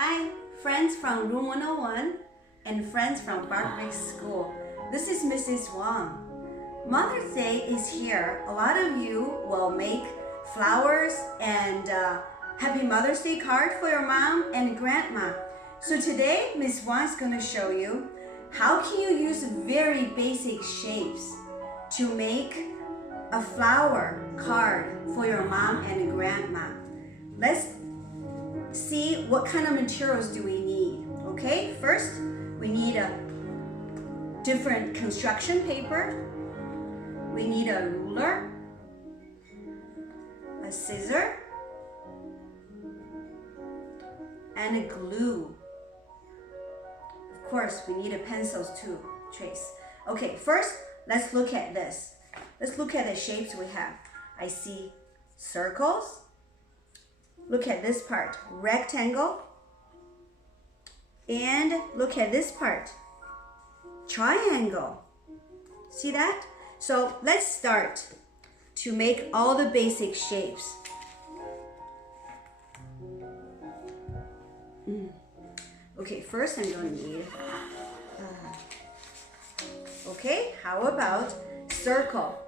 Hi, friends from Room 101 and friends from Bartlett School. This is Mrs. Wang. Mother's Day is here. A lot of you will make flowers and Happy Mother's Day card for your mom and grandma. So today, Miss Wang is going to show you how can you use very basic shapes to make a flower card for your mom and grandma. Let's see what kind of materials do we need. Okay, first we need a different construction paper. We need a ruler, a scissor, and a glue. Of course, we need a pencils to trace. Okay, first let's look at this. Let's look at the shapes we have. I see circles. Look at this part, rectangle. And look at this part, triangle. See that? So let's start to make all the basic shapes. Okay, first I'm going to need, okay, how about circle?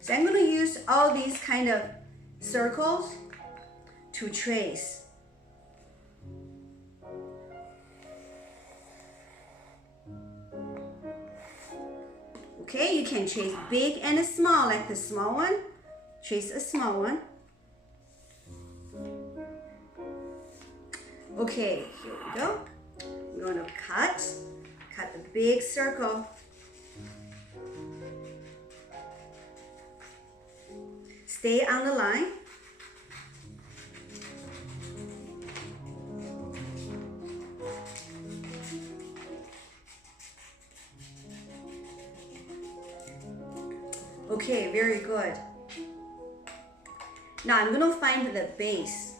So I'm going to use all these kind of circles to trace. Okay, you can trace big and small, like the small one. Trace a small one. Okay, here we go. We're going to cut the big circle. Stay on the line. Okay, very good. Now I'm going to find the base,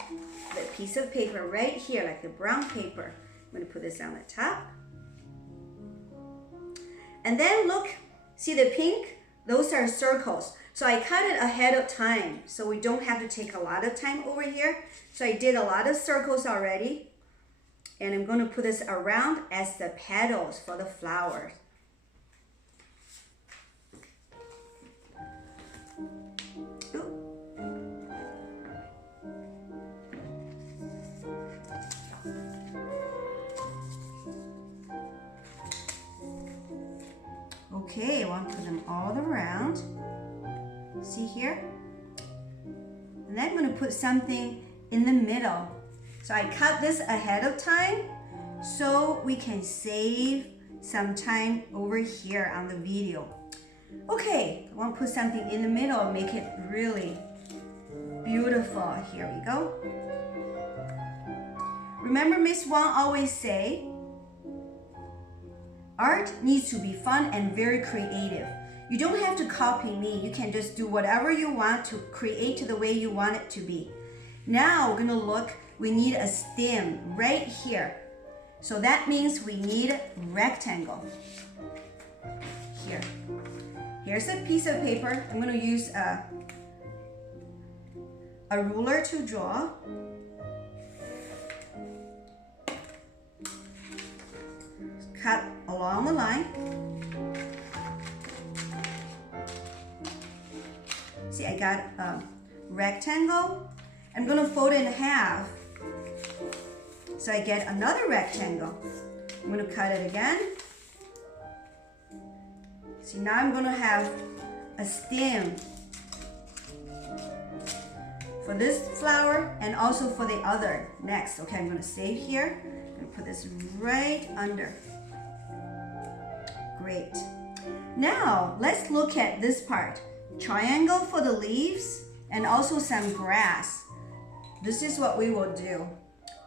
the piece of paper right here, like the brown paper. I'm going to put this on the top. And then look, see the pink? Those are circles. So I cut it ahead of time, so we don't have to take a lot of time over here. So I did a lot of circles already. And I'm going to put this around as the petals for the flowers. Okay, I want to put them all around. See here? And then I'm going to put something in the middle. So I cut this ahead of time so we can save some time over here on the video. Okay, I want to put something in the middle and make it really beautiful. Here we go. Remember Miss Wang always say, art needs to be fun and very creative. You don't have to copy me. You can just do whatever you want to create to the way you want it to be. Now we're gonna look, we need a stem right here. So that means we need rectangle. Here. Here's a piece of paper. I'm gonna use a ruler to draw. Cut along the line. See, I got a rectangle. I'm gonna fold it in half. So I get another rectangle. I'm gonna cut it again. See, now I'm gonna have a stem for this flower and also for the other next. Okay, I'm gonna save here. I'm gonna put this right under. Great. Now, let's look at this part. Triangle for the leaves and also some grass. This is what we will do.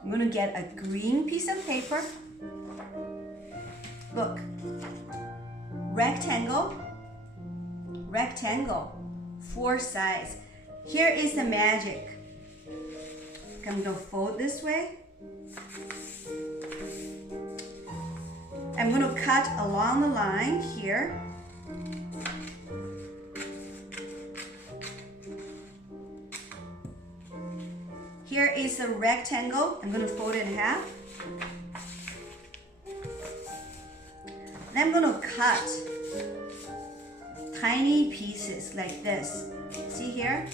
I'm going to get a green piece of paper. Look. Rectangle. Rectangle. 4 sides. Here is the magic. I'm going to fold this way. I'm going to cut along the line here. Here is a rectangle. I'm going to fold it in half. Then I'm going to cut tiny pieces like this. See here?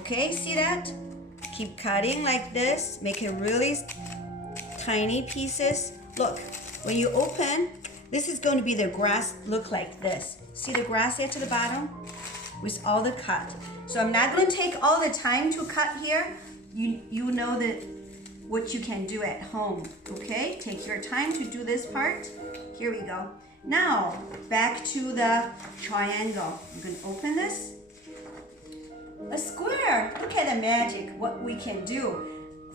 Okay, see that? Keep cutting like this. Make it really tiny pieces. Look, when you open, this is going to be the grass look like this. See the grass there to the bottom? With all the cut. So I'm not going to take all the time to cut here. You know that what you can do at home, okay? Take your time to do this part. Here we go. Now, back to the triangle. I'm going to open this. A square. Look at the magic, what we can do.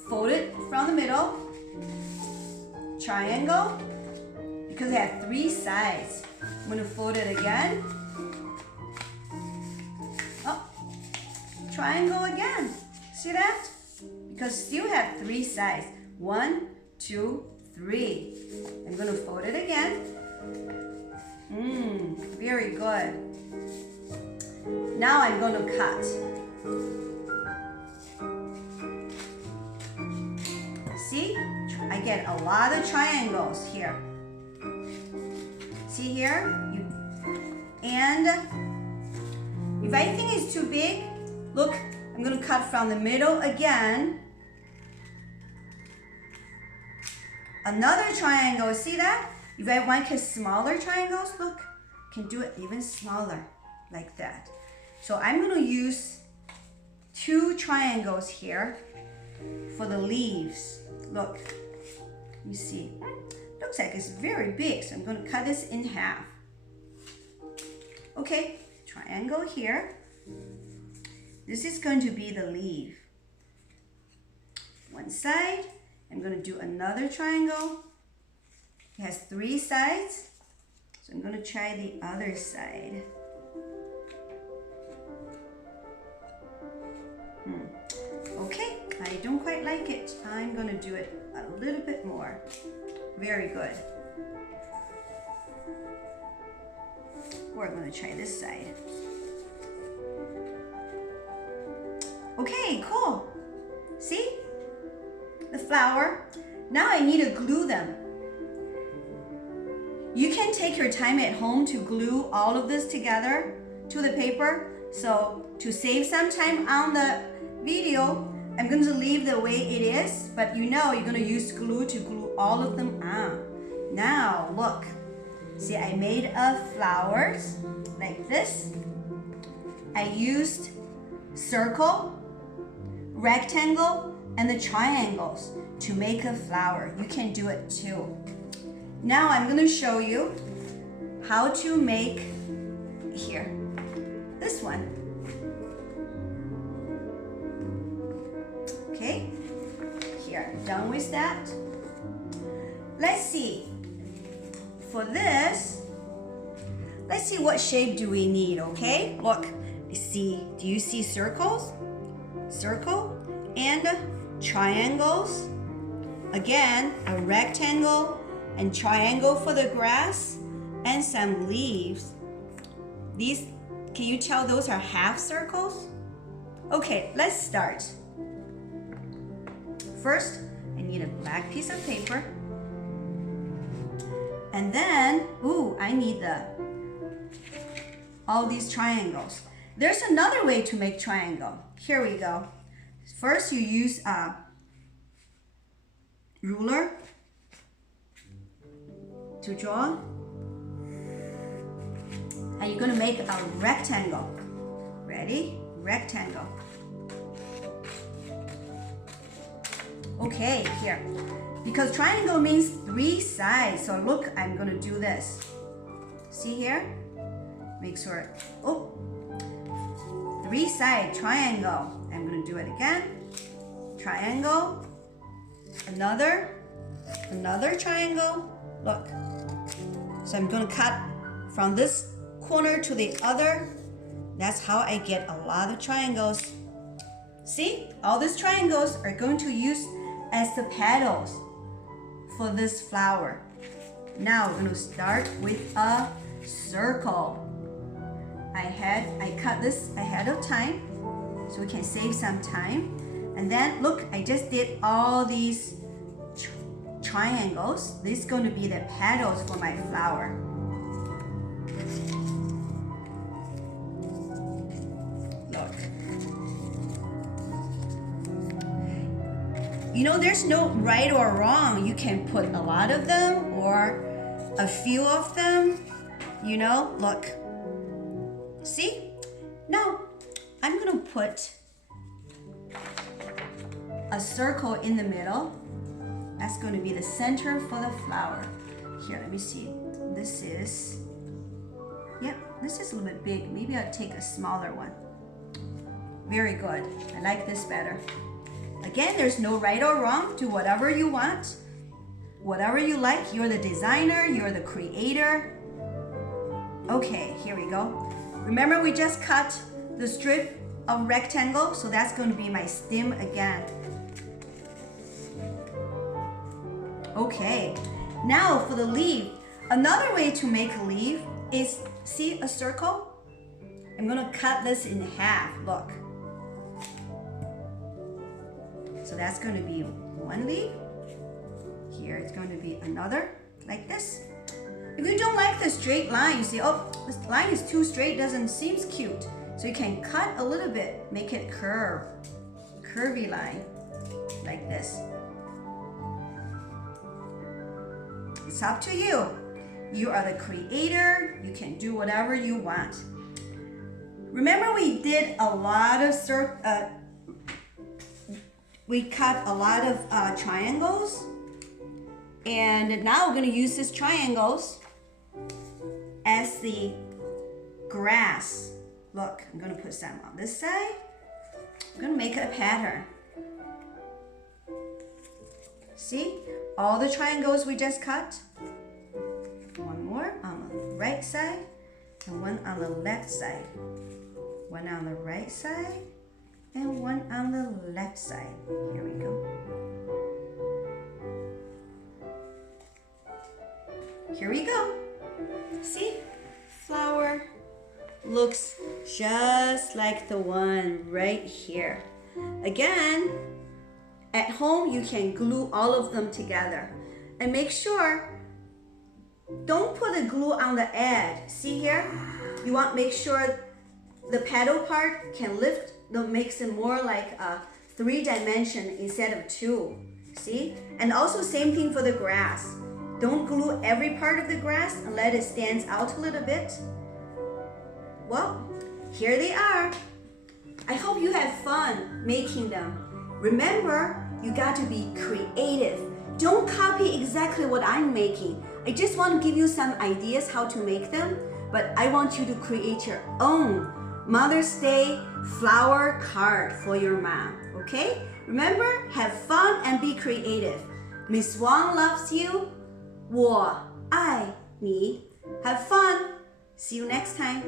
Fold it from the middle. Triangle. Because it has 3 sides. I'm going to fold it again. Oh, triangle again. See that? Because still have 3 sides. 1, 2, 3. I'm going to fold it again. Very good. Now I'm going to cut. See? I get a lot of triangles here. See here? And if I think it's too big, look, I'm going to cut from the middle again. Another triangle, see that? If I want smaller triangles, look, can do it even smaller, like that. So I'm going to use 2 triangles here for the leaves. Look, you see, looks like it's very big, so I'm going to cut this in half. Okay, triangle here. This is going to be the leaf. One side, I'm going to do another triangle. It has 3 sides, so I'm going to try the other side. Okay, I don't quite like it. I'm going to do it a little bit more. Very good. We're going to try this side. Okay, cool. See? The flower. Now I need to glue them. You can take your time at home to glue all of this together to the paper. So to save some time on the video, I'm going to leave the way it is, but you know you're going to use glue to glue all of them on. Now look, see, I made flowers like this. I used circle, rectangle, and the triangles to make a flower. You can do it too. Now I'm going to show you how to make here this one. Okay, here, done with that. Let's see. For this, let's see what shape do we need, okay? Look, see, do you see circles? Circle and triangles. Again, a rectangle and triangle for the grass and some leaves. These, can you tell those are half circles? Okay, let's start. First, I need a black piece of paper. And then, I need all these triangles. There's another way to make triangle. Here we go. First, you use a ruler to draw. And you're going to make a rectangle. Ready? Rectangle. Okay, here. Because triangle means 3 sides. So look, I'm going to do this. See here? Make sure. 3-side triangle. I'm going to do it again. Triangle. Another triangle. Look. So I'm going to cut from this corner to the other. That's how I get a lot of triangles. See? All these triangles are going to use as the petals for this flower. Now we're going to start with a circle. I cut this ahead of time. so we can save some time. And then look, I just did all these triangles. This is going to be the petals for my flower. Look. You know, there's no right or wrong. You can put a lot of them or a few of them. You know, look. See? Now, I'm going to put a circle in the middle. That's going to be the center for the flower. Here, let me see. This is, yep, this is a little bit big. Maybe I'll take a smaller one. Very good. I like this better. Again, there's no right or wrong. Do whatever you want. Whatever you like. You're the designer. You're the creator. Okay, here we go. Remember, we just cut the strip of rectangle, so that's going to be my stem again. Okay, now for the leaf. Another way to make a leaf is, see a circle? I'm going to cut this in half, look. So that's going to be one leaf. Here it's going to be another, like this. If you don't like the straight line, you say, oh, this line is too straight, doesn't seem cute. So you can cut a little bit, make it curvy line, like this. It's up to you. You are the creator. You can do whatever you want. Remember, we did a lot of we cut a lot of triangles, and now we're going to use these triangles as the grass. Look, I'm going to put some on this side. I'm going to make a pattern. See? All the triangles we just cut. One more on the right side and one on the left side. One on the right side and one on the left side. Here we go. Here we go. See? Flower looks just like the one right here. Again, at home, you can glue all of them together. And make sure, don't put the glue on the edge. See here? You want to make sure the petal part can lift, that makes it more like a 3-dimension instead of 2. See? And also same thing for the grass. Don't glue every part of the grass and let it stand out a little bit. Well, here they are. I hope you had fun making them. Remember, you got to be creative. Don't copy exactly what I'm making. I just want to give you some ideas how to make them, but I want you to create your own Mother's Day flower card for your mom, okay? Remember, have fun and be creative. Miss Wang loves you. 我爱你. Have fun. See you next time.